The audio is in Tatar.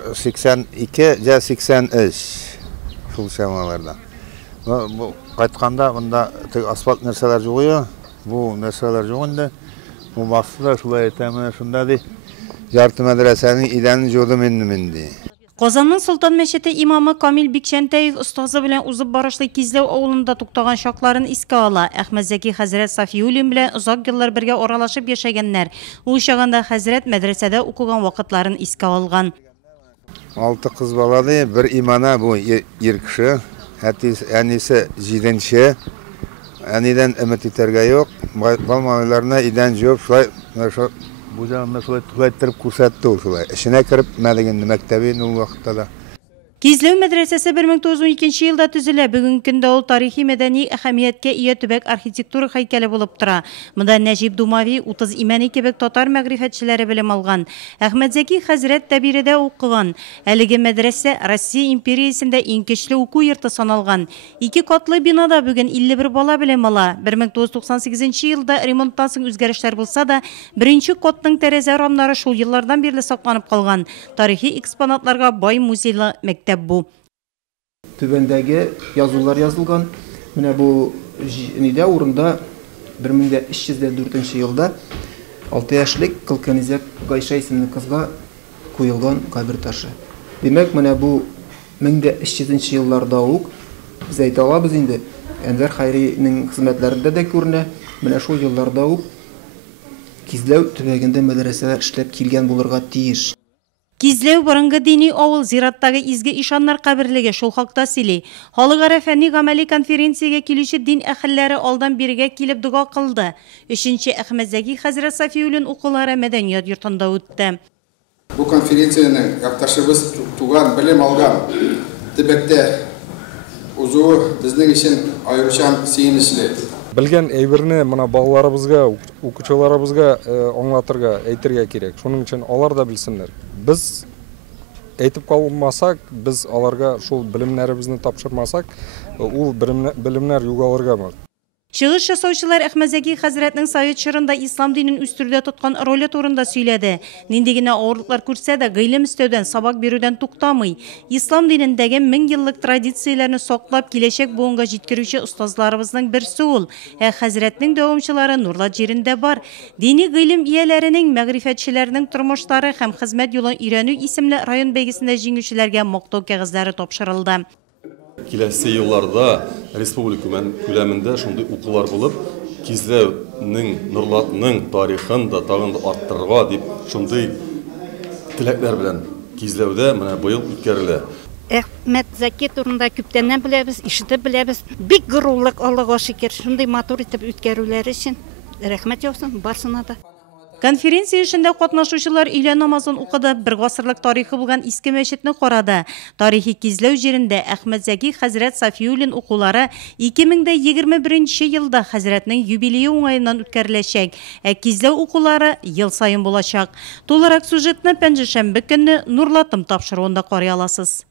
82 же 83 шул шамаларда. Бу кайтканда монда асфальт нәрсәләр жугыя, бу нәрсәләр жугында. Бу максатта шулай әйтәмен, шунда ди жарты мәдрәсәнең идәнен жудым инде. Казанның Солтан мәчете имамы Камил Бикчәнтәев устазы белән узып барышлы Кизләү авылында туктаган шакларын искә ала. Әхмәт Зәки хәзрәт Сафиуллин белән озак еллар бергә аралашып яшәгәннәр. Ул чагында хәзрәт мәдрәсәдә укыган вакытларын искә алган. 6 кыз бала ди, бер имана бу ир кеше, әнисе 7-нче. Әнидән өмет итәргә юк. Балмаларына идән җыеп, шулай бу җанны шулай туктатып күрсәтте ул шулай. Эшенә кереп мәдәгән мәктәбен ул вакытта да. Кизләү мәдрәсәсе 1912 елда төзелә. Бүген көндә ул тарихи мәдәни әһәмияткә ия төбәк архитектура һәйкәле булып тора. Монда Нәҗип Думави, 30 имәни кебек татар мәгърифәтчеләре белем алган. Әхмәт Зәки хәзрәт Тәбиредә укыган. Әлеге мәдрәсә Россия империясендә иң көчле уку йорты саналган. 2 катлы бинада бүген 51 бала белем ала. 1998 елда ремонттан соң үзгәрешләр булса да, беренче катның тәрәзә рамнары шул еллардан бирле сакланып калган. Тарихи экспонатларга бай музейлы мәктәп бу. Түбәндәге язулар язылган. Менә бу нидә урында 1304 елда 6 яшьлек Кылканизәк Гайша исемле кызга куелган кабер ташы. Димәк, менә бу 1300 елларда ук без әйтә алабыз инде. Әнвәр Хайриның хезмәтләрендә дә күренә. Менә шул елларда ук Кизләү төбәгендә мәдрәсәләр эшләп килгән булырга тиеш. Кизләү борынгы дини авыл зираттагы изге ишаннар каберлеге шул хакта сөйли. Халыкара фәнни-гамәли конференциягә килүче дин әһелләре алдан бирегә килеп дуга кылды. 3-нче Әхмәт Зәки хәзрәт Сафиуллин укулары мәдәният йортында үтте. Бу конференцияның якташыбыз туган билем алган төбәктә узуы безнең өчен аеручан сөенечле. Белгән әйберне моны балаларыбызга, укучыларыбызга аңлатырга, әйтергә кирәк. Шуның өчен алар да белсеннәр. Biz әйтеп калмасак, biz аларга шул белемнәребезне тапшырмасак, ул белемнәр югалырга бар. Чыгыш ясаучылар Әхмәт Зәки хәзрәтнең совет чорында ислам динен үстерүдә тоткан роле турында сөйләде. Нинди генә авырлыклар күрсә дә, гыйлем истәүдән, сабак бирүдән туктамый. Ислам динендәге 1000 еллык традицияләрне саклап киләчәк буынга җиткерүче остазларыбызның берсе ул. Хәзрәтнең дәвамчылары Нурлат җирендә бар. Дини гыйлем ияләренең, мәгърифәтчеләрнең тормышлары һәм хезмәт юлын өйрәнү исемле район бәйгесендә җиңүчеләргә мактау кәгазьләре тапшырылды. Киләсе елларда республика күләмендә шундый укулар булып, Кизләүнең, Нурлатның тарихын да тагын арттырырга дип шундый теләкләр белән Кизләүдә менә быел үткәрелә. Әхмәт Зәки турында күптәннән беләбез, ишетеп беләбез. Бик гырурлык Аллага шөкер, шундый матур итеп үткәрүләре өчен рәхмәт яусын барсына да. Конференция эшендә катнашучылар өйлә намазын укыды, 1 гасырлык тарихы булган иске мәчетне карады. Тарихи Кизләү җирендә Әхмәт Зәки хәзрәт Сафиуллин укулары 2021 елда хәзрәтнең юбилее уңаеннан үткәреләчәк. Кизләү укулары ел саен булачак. Толырак сюжетны пәнҗешәмбе көнне Нурлатым тапшыруында карый аласыз.